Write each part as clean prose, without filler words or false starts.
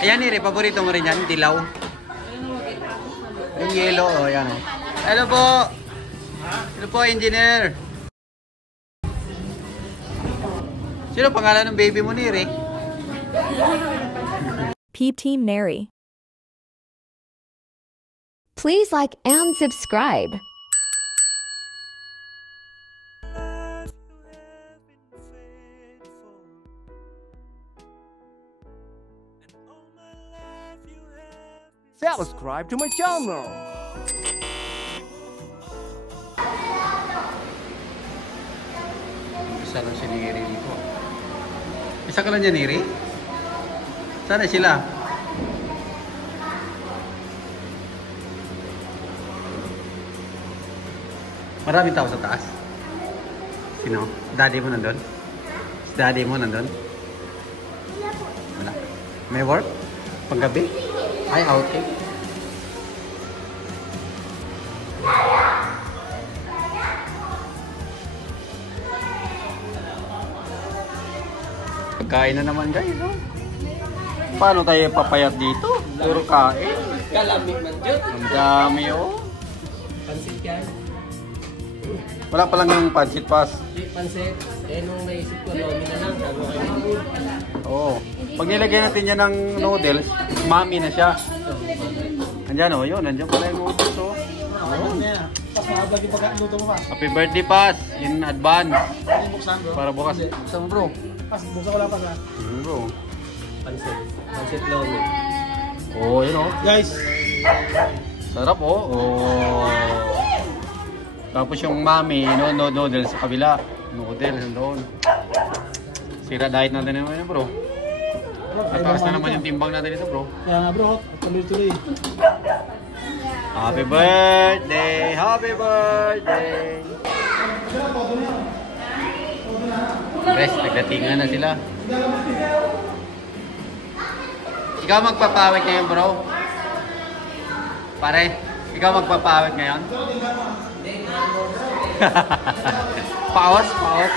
Ayan, Neri, paborito mo rin yan, dilaw. Yung yellow, oh, yan oh. Hello po! Hello po, engineer! Sino pangalan ng baby mo, Neri? Peep Team Neri. Please like and subscribe. Subscribe to my channel. Isa lang si Neri dito. Isa ka lang dyan, Neri? Sana sila? Maraming tao sa taas. Sino? Daddy mo nandun? Si daddy mo nandun? Wala. May work? Panggabi? Ay, outing. Pagkain na naman guys, oh. Paano tayo papayat dito? Puro kain. Kalamig man dyan. Ang dami, oh. Pansit yan. Wala pa lang yung pancit pas. Di pansit. Eh, nung naisip ko, lomi na lang. Sabi ko kayo. Oo. Pag nilagay natin yan ng noodles, mami na siya. Andyan, oh, yun. Andyan pala yung noodles, oh. Happy birthday, Pas. In advance. Para bukas. Buksan mo, bro. Buksan ko lang pas ha. Bro. Pansit. Pansit lomi. Oh, yun, oh. Guys, Sarap, oh. Oh. Tapos yung mami, noodles sa kabila. Noodles doon. Sira diet natin naman yun, bro. Mataas na naman yung timbang natin ito, bro. kaya nga bro, tuloy-tuloy. Happy birthday! Happy birthday! Guys, nagdatingan na sila. Ikaw magpapawit ngayon, bro? Pare, ikaw magpapawit ngayon? Paos? Paos?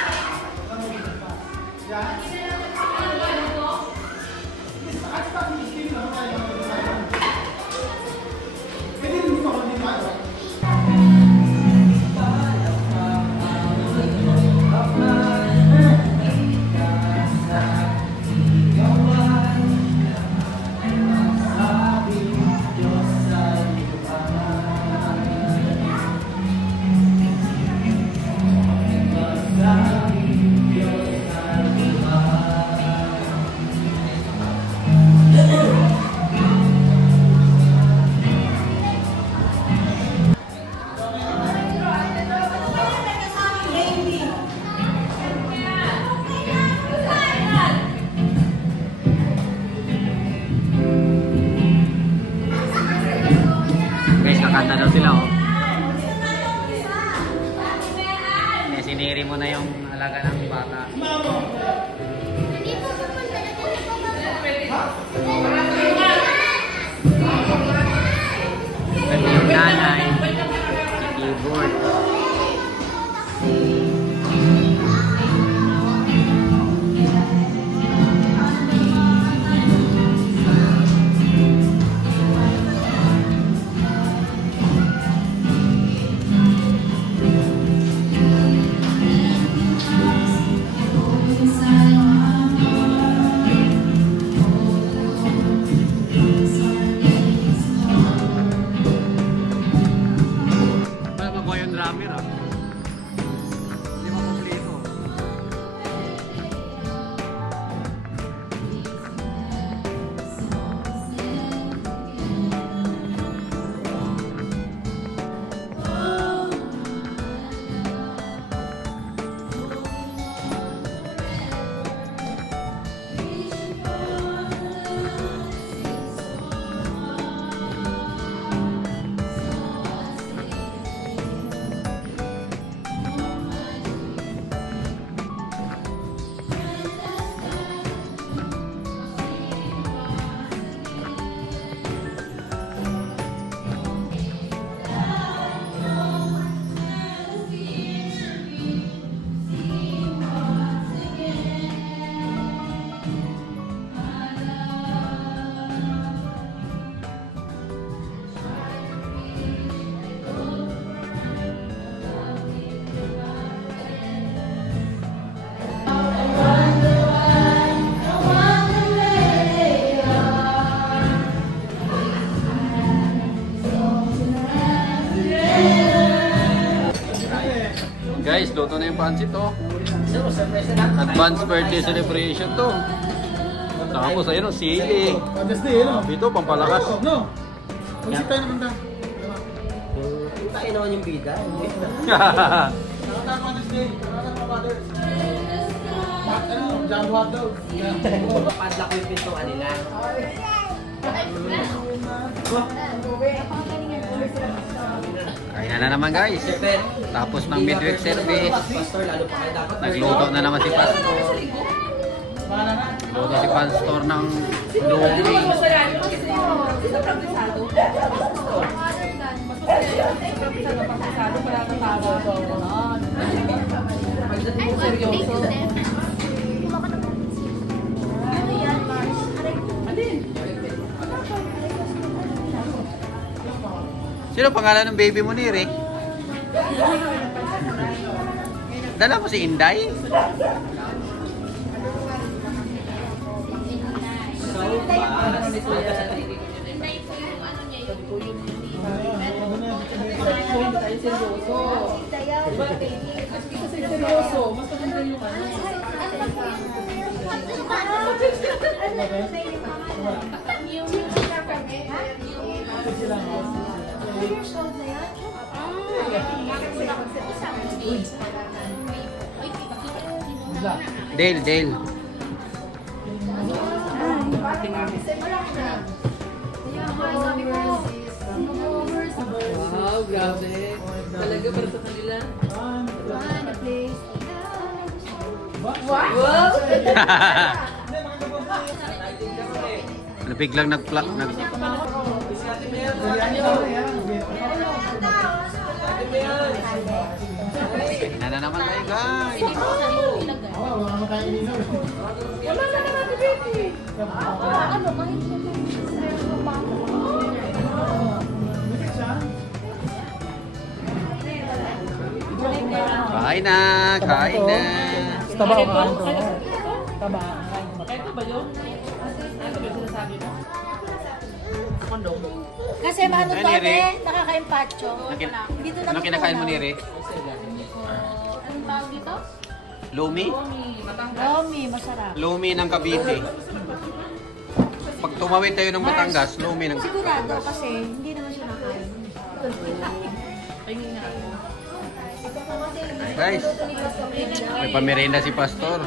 pansit oh. So, surprise na lang. Advanced birthday celebration to. Tapos ayun oh, sili. Father's Day, ano? Dito, pampalakas. No. Mag-isip tayo naman tayo. Tayo naman yung bida. Nakatawa Father's Day. Nakatawa Father's. Ano? Jam hot daw. Padlock ko yung pintuan nila. Kaya na naman guys. Siyempre, Tapos ng midweek service. Pastor, lalo pa kayo dapat. Nagluto na naman si Pastor. Luto si Pastor ng lumi. Sino pangalan ng baby mo ni Rick? Dala mo si Inday? Dale. Wow, grabe. Talaga para sa kanila. Wow! Ano biglang nag-plug? Na naman tayo guys. Wala naman kayo ininom. Wala na naman si baby. Kain na. Taba ako kain ko. Taba. Ito ba yun? Ito ba yung sinasabi mo? Kondom. Kasi ano Ano, to, Nere? nakaka-empacho. Dito na Ano kinakain mo ni Rick? Anong tawag dito? Lumi? Lomi, masarap. Lumi ng Cavite. Pag tumawid tayo ng Batangas, lumi ng... Sigurado kasi hindi naman siya nakain. Guys, may pamerenda si Pastor.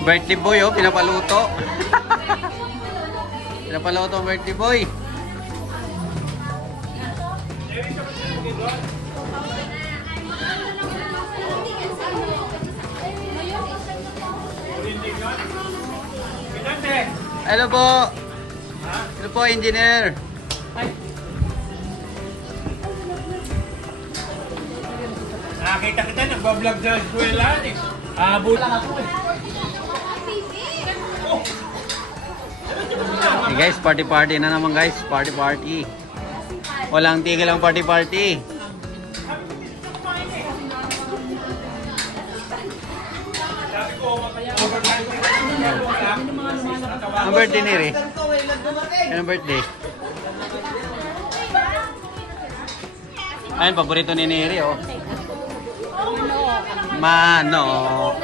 Birthday boy oh, pinapaluto. Pinapaluto ang birthday boy. Hello po. Hello po, engineer. Nakita kita, nagbablog sa eskwelahan eh. Bulan ako eh. Hey guys, party na naman guys. Party. Walang tigil ang party. Ang birthday ni Ray? Anong birthday? Ayun, paborito ni Neri oh. Manok.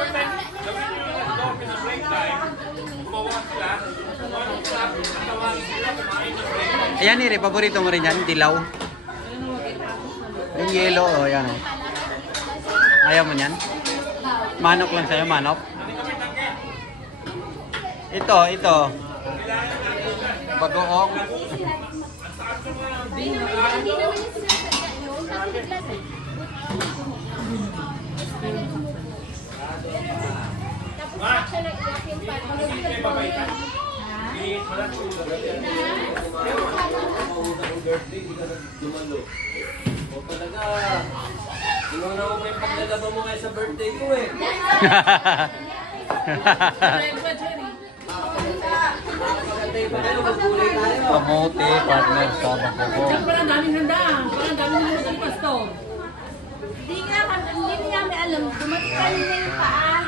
Ayan Neri, paborito mo rin yan, dilaw. Yung yellow, oh, yan oh. Ayaw mo yan? Manok lang sa'yo, manok. Ito. Bagoong. Tingnan na mo yung paglalaba mo ngayon sa birthday ko eh. Kamote, partner sa Bacoco. Parang daming handa. Parang daming handa ni Pastor. Hindi namin alam. Dumating na yung paa.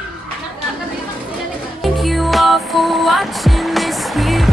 Thank you all for watching this here.